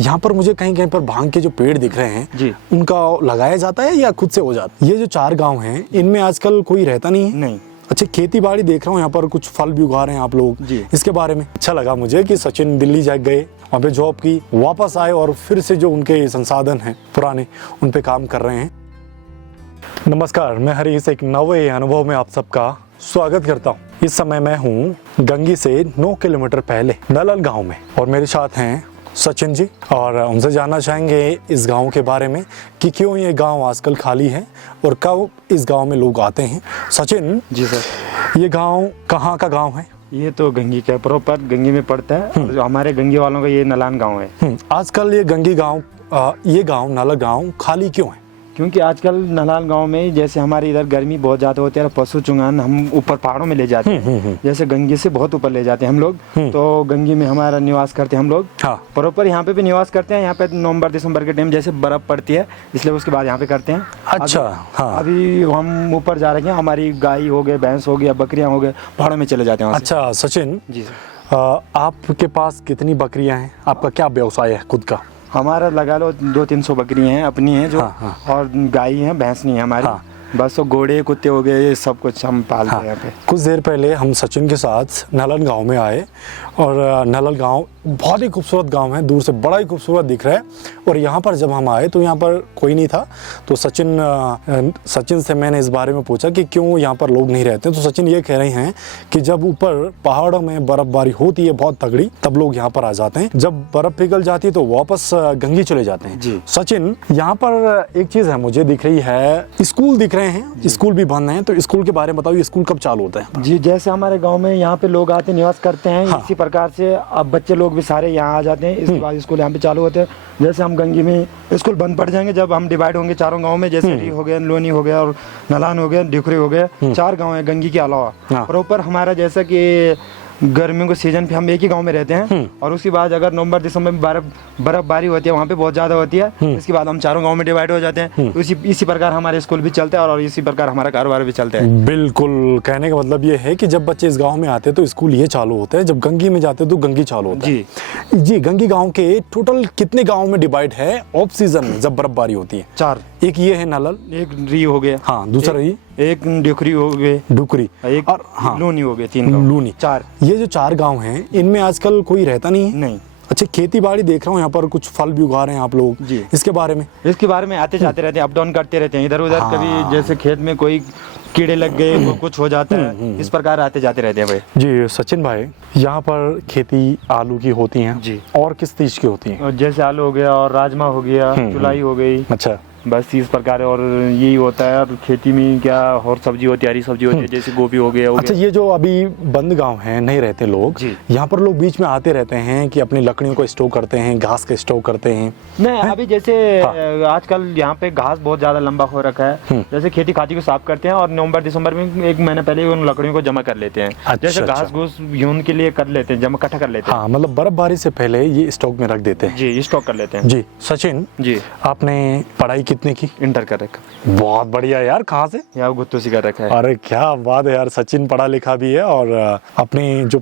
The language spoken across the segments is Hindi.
यहाँ पर मुझे कहीं कहीं पर भांग के जो पेड़ दिख रहे हैं जी, उनका लगाया जाता है या खुद से हो जाता है? ये जो 4 गांव हैं इनमें आजकल कोई रहता नहीं है? नहीं। अच्छा, खेती बाड़ी देख रहा हूँ, यहाँ पर कुछ फल भी उगा रहे हैं आप लोग जी। इसके बारे में अच्छा लगा मुझे कि सचिन दिल्ली जा गए, वहाँ पे जॉब की, वापस आए और फिर से जो उनके संसाधन हैं पुराने उन पे काम कर रहे हैं। नमस्कार, मैं हरीश एक नए अनुभव में आप सबका स्वागत करता हूँ। इस समय मैं हूँ गंगी से 9 किलोमीटर पहले नलल गांव में और मेरे साथ हैं सचिन जी और उनसे जानना चाहेंगे इस गांव के बारे में कि क्यों ये गांव आजकल खाली है और कब इस गांव में लोग आते हैं। सचिन जी सर, ये गांव कहाँ का गांव है? ये तो गंगी का प्रॉपर गंगी में पड़ता है और जो हमारे गंगी वालों का ये नलान गांव है। आजकल ये गंगी गांव ये गांव नलल गांव खाली क्यों है? क्योंकि आजकल नलान गांव में जैसे हमारे इधर गर्मी बहुत ज़्यादा होती है और पशु चुंगान हम ऊपर पहाड़ों में ले जाते हैं, जैसे गंगी से बहुत ऊपर ले जाते हैं हम लोग, तो गंगी में हमारा निवास करते हैं हम लोग। हाँ। प्रॉपर यहाँ पे भी निवास करते हैं। यहाँ पे नवंबर दिसंबर के टाइम जैसे बर्फ पड़ती है इसलिए उसके बाद यहाँ पे करते हैं। अच्छा। हाँ। अभी हम ऊपर जा रहे हैं, हमारी गाय हो गए, भैंस हो गया, बकरियाँ हो गए, पहाड़ों में चले जाते हैं। अच्छा सचिन जी सर, आपके पास कितनी बकरियां हैं? आपका क्या व्यवसाय है खुद का? हमारा लगा लो 200-300 बकरियां हैं अपनी हैं जो। हाँ। और गाय हैं, भैंस नहीं है हमारी। हाँ। बस वो घोड़े कुत्ते हो गए, ये सब कुछ हम पालते हैं यहाँ पे। कुछ देर पहले हम सचिन के साथ नलल गांव में आए और नलल गांव बहुत ही खूबसूरत गांव है, दूर से बड़ा ही खूबसूरत दिख रहा है। और यहाँ पर जब हम आए तो यहाँ पर कोई नहीं था, तो सचिन से मैंने इस बारे में पूछा कि क्यों यहाँ पर लोग नहीं रहते। तो सचिन ये कह रहे हैं कि जब ऊपर पहाड़ों में बर्फबारी होती है बहुत तगड़ी, तब लोग यहाँ पर आ जाते हैं। जब बर्फ पिघल जाती है तो वापस गंगी चले जाते हैं। जी। सचिन, यहाँ पर एक चीज़ है मुझे दिख रही है, स्कूल दिख रहे हैं, स्कूल भी बंद हैं, तो स्कूल के बारे में बताओ, स्कूल कब चालू होता है? जी, जैसे हमारे गांव में यहाँ पे लोग आते निवास करते हैं। हाँ। इसी प्रकार से अब बच्चे लोग भी सारे यहाँ आ जाते हैं, इसके बाद स्कूल यहाँ पे चालू होते हैं। जैसे हम गंगी में स्कूल बंद पड़ जाएंगे जब हम डिवाइड होंगे चारों गाँव में, जैसे री हो गया, लोनी हो गया और नलान हो गया, डिखरी हो गया, 4 गाँव है गंगी के अलावा। हाँ। प्रॉपर हमारा जैसा कि गर्मियों के सीजन पे हम एक ही गांव में रहते हैं और उसके बाद अगर नवंबर दिसंबर में बर्फबारी होती है, वहाँ पे बहुत ज़्यादा होती है, इसके बाद हम चारों गांव में डिवाइड हो जाते हैं। तो इसी प्रकार हमारे स्कूल भी चलते हैं और इसी प्रकार हमारा कारोबार भी चलता है। बिल्कुल, कहने का मतलब ये है कि जब बच्चे इस गांव में आते हैं तो स्कूल ये चालू होता है, जब गंगी में जाते हैं तो गंगी चालू होता है। जी, गंगी गांव के टोटल कितने गांव में डिवाइड है ऑफ सीजन में जब बर्फबारी होती है? 4। एक ये है नलल, एक री हो गया, हाँ, दूसरा री, एक डिखरी हो गए, डुकरी, एक और हाँ, लोनी हो गए, 3 गाँव। लूनी। 4। ये जो 4 गांव हैं इनमें आजकल कोई रहता नहीं है? नहीं। अच्छा, खेती बाड़ी देख रहा हूँ, यहाँ पर कुछ फल भी उगा रहे हैं आप लोग जी। इसके बारे में? इसके बारे में आते जाते रहते हैं, अप डाउन करते रहते हैं इधर उधर। हाँ। कभी जैसे खेत में कोई कीड़े लग गए, वो कुछ हो जाता है, इस प्रकार आते जाते रहते हैं भाई। जी सचिन भाई, यहाँ पर खेती आलू की होती हैं जी। और किस चीज की होती हैं? और जैसे आलू हो गया और राजमा हो गया, चुलाई हो गई, अच्छा, बस इस प्रकार। और यही होता है। और खेती में क्या और सब्जी होती है, हरी सब्जी होती है, जैसे गोभी हो गया। अच्छा, ये जो अभी बंद गांव हैं, नहीं रहते लोग, जी। यहाँ पर लोग बीच में आते रहते हैं कि अपनी लकड़ियों को स्टोव करते हैं, घास का स्टोव करते हैं? नहीं, अभी जैसे आजकल यहाँ पे घास बहुत ज्यादा लंबा हो रखा है, जैसे खेती खाती को साफ करते हैं और नवंबर दिसंबर में 1 महीने पहले उन लकड़ियों को जमा कर लेते हैं। अच्छा, जैसे घास घूस यून के लिए कर लेते हैं, जमा इकट्ठा कर लेते हैं। हाँ, मतलब बर्फबारी से पहले ये स्टॉक में रख देते हैं। जी, स्टॉक कर लेते हैं। जी सचिन जी, आपने पढ़ाई कितने की? इंटर कर रखा। बहुत बढ़िया यार, कहाँ से? यहाँ गुत्तू सी कर रखा है। अरे क्या बात है यार, सचिन पढ़ा लिखा भी है और अपने जो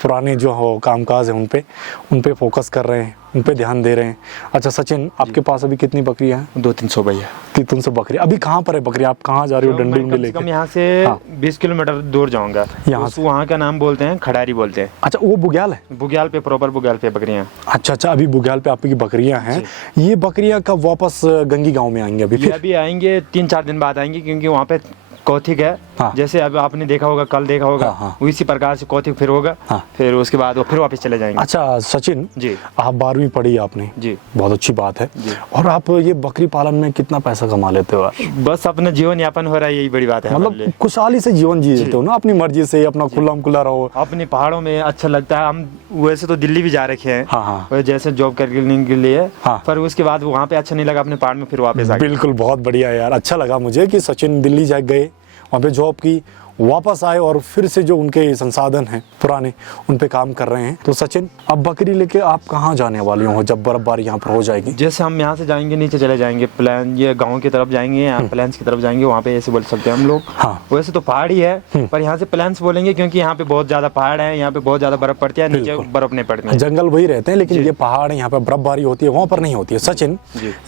पुराने जो हो कामकाज है उन पे फोकस कर रहे हैं, उन पे ध्यान दे रहे हैं। अच्छा सचिन, आपके पास अभी कितनी बकरियां हैं? 200-300 भैया। 300 बकरी। अभी कहाँ पर है बकरी? आप कहाँ जा रहे हो डंडी उंडी लेके? यहाँ से 20 किलोमीटर दूर जाऊंगा। यहाँ से? वहाँ का नाम बोलते हैं खड़ारी बोलते हैं। अच्छा, वो बुग्याल है? बुग्याल पे, प्रॉपर बुग्याल पे बकरियाँ। अच्छा, अभी बुग्याल पे आपकी बकरियां हैं। ये बकरियां कब वापस गंगी गांव में आएंगे? अभी आएंगे 3-4 दिन बाद आएंगे, क्योंकि वहाँ पे कौथिक है। हाँ। जैसे अब आपने देखा होगा, कल देखा होगा। हाँ। इसी प्रकार से कौथिक फिर होगा। हाँ। फिर उसके बाद वो फिर वापस चले जाएंगे। अच्छा सचिन जी, आप 12वीं पढ़ी आपने? जी, बहुत अच्छी बात है। जी। और आप ये बकरी पालन में कितना पैसा कमा लेते हो? बस अपना जीवन यापन हो रहा है, यही बड़ी बात है। मतलब खुशहाली से जीवन जी लेते हो ना, अपनी मर्जी से, अपना खुला रहो। अपने पहाड़ों में अच्छा लगता है। हम वैसे तो दिल्ली भी जा रखे हैं। हाँ। जैसे जॉब करने के लिए। हाँ। पर उसके बाद वहाँ पे अच्छा नहीं लगा, अपने पहाड़ में फिर वापस आ गए। बिल्कुल, बहुत बढ़िया यार, अच्छा लगा मुझे कि सचिन दिल्ली जा गए, वहाँ पे जॉब की, वापस आए और फिर से जो उनके संसाधन हैं पुराने उन पे काम कर रहे हैं। तो सचिन, अब बकरी लेके आप कहाँ जाने वाले हो जब बर्फबारी यहाँ पर हो जाएगी? जैसे हम यहाँ से जाएंगे नीचे चले जाएंगे प्लान, ये गांव की तरफ जाएंगे या प्लान्स की तरफ जाएंगे, वहाँ पे ऐसे बोल सकते हैं हम लोग। हाँ। वैसे तो पहाड़ ही है पर यहाँ से प्लान्स बोलेंगे क्योंकि यहाँ पे बहुत ज्यादा पहाड़ है, यहाँ पे बहुत ज्यादा बर्फ पड़ती है, नीचे बर्फ नहीं पड़ती है। जंगल वही रहते हैं लेकिन ये पहाड़ है, यहाँ पर बर्फबारी होती है, वहाँ पर नहीं होती है। सचिन,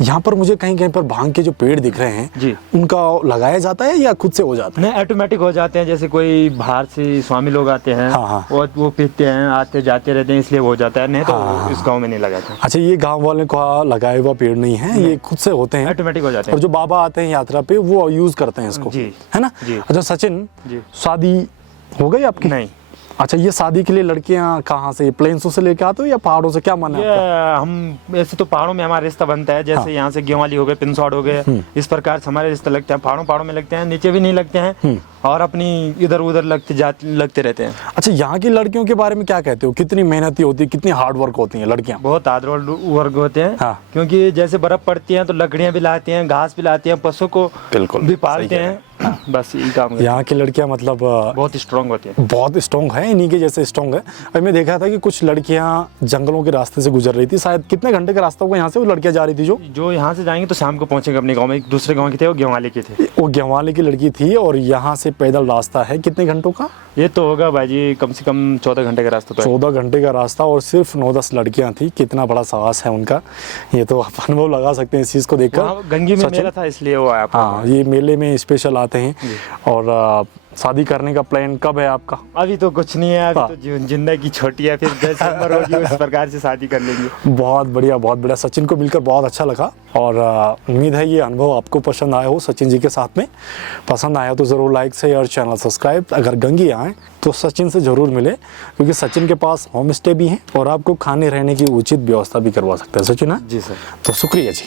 यहाँ पर मुझे कहीं कहीं पर भांग के जो पेड़ दिख रहे हैं जी, उनका लगाया जाता है या खुद से हो जाता है? नहीं, ऑटोमेटिक हो जाते हैं। जैसे कोई बाहर से स्वामी लोग आते हैं, हाँ। वो पीते हैं, आते जाते रहते हैं, इसलिए हो जाता है, नहीं तो इस गाँव में नहीं लगाते। अच्छा, ये गांव वाले को लगाया हुआ पेड़ नहीं है, ये खुद से होते हैं, ऑटोमेटिक हो जाते और हैं। जो बाबा आते हैं यात्रा पे वो यूज करते हैं इसको, जी। है ना? जी। अच्छा सचिन जी। शादी हो गई आपकी? नहीं। अच्छा, ये शादी के लिए लड़कियां कहाँ से, प्लेन्सों से लेके आते हो या पहाड़ों से, क्या माना है आपका? ये हम ऐसे तो पहाड़ों में हमारा रिश्ता बनता है, जैसे यहाँ से गेवाली हो गए, पिनसौड़ हो गए, इस प्रकार से हमारे रिश्ते लगते हैं। पहाड़ों में लगते हैं, नीचे भी नहीं लगते हैं, और अपनी इधर उधर लगते रहते हैं। अच्छा, यहाँ की लड़कियों के बारे में क्या कहते हो? कितनी मेहनती होती है, कितनी हार्ड वर्क होती हैं लड़कियाँ? बहुत हार्ड वर्क होते हैं। हाँ। क्योंकि जैसे बर्फ पड़ती है तो लकड़ियाँ भी लाती हैं, घास भी लाती हैं, पशु को बिल्कुल भी पालते हैं, बस यही काम है। यहाँ की लड़कियाँ मतलब बहुत स्ट्रांग होती है, बहुत स्ट्रॉन्ग है, इन्हीं के जैसे स्ट्रॉन्ग है। अभी मैं देखा था कि कुछ लड़कियां जंगलों के रास्ते से गुजर रही थी, शायद कितने घंटे का रास्ता होगा यहाँ से, वो लड़कियां जा रही थी जो यहाँ से जाएंगे तो शाम को पहुंचेंगे अपने गांव में। एक दूसरे गांव के थे, वो गेवाली के थे। वो गेवाली की लड़की थी और यहाँ से पैदल रास्ता है कितने घंटों का? ये तो होगा भाई कम से कम 14 घंटे का रास्ता तो है। 14 घंटे का रास्ता, और सिर्फ 9-10 लड़कियां थी। कितना बड़ा साहस है उनका, ये तो आप अनुभव लगा सकते हैं इस चीज को देखकर। वहाँ गंगी में मेला था इसलिए वो आया। हाँ, ये मेले में स्पेशल आते हैं। और शादी करने का प्लान कब है आपका? अभी तो कुछ नहीं है, अभी तो जिंदगी छोटी है, फिर जैसे उम्र होगी उस प्रकार से शादी कर लेंगे। बहुत बढ़िया, बहुत बढ़िया। सचिन को मिलकर बहुत अच्छा लगा, और उम्मीद है ये अनुभव आपको पसंद आया हो सचिन जी के साथ में। पसंद आया तो ज़रूर लाइक से और चैनल सब्सक्राइब। अगर गंगी आए तो सचिन से ज़रूर मिले, क्योंकि सचिन के पास होम स्टे भी है और आपको खाने रहने की उचित व्यवस्था भी करवा सकते हैं। सचिन है जी सर। तो शुक्रिया जी।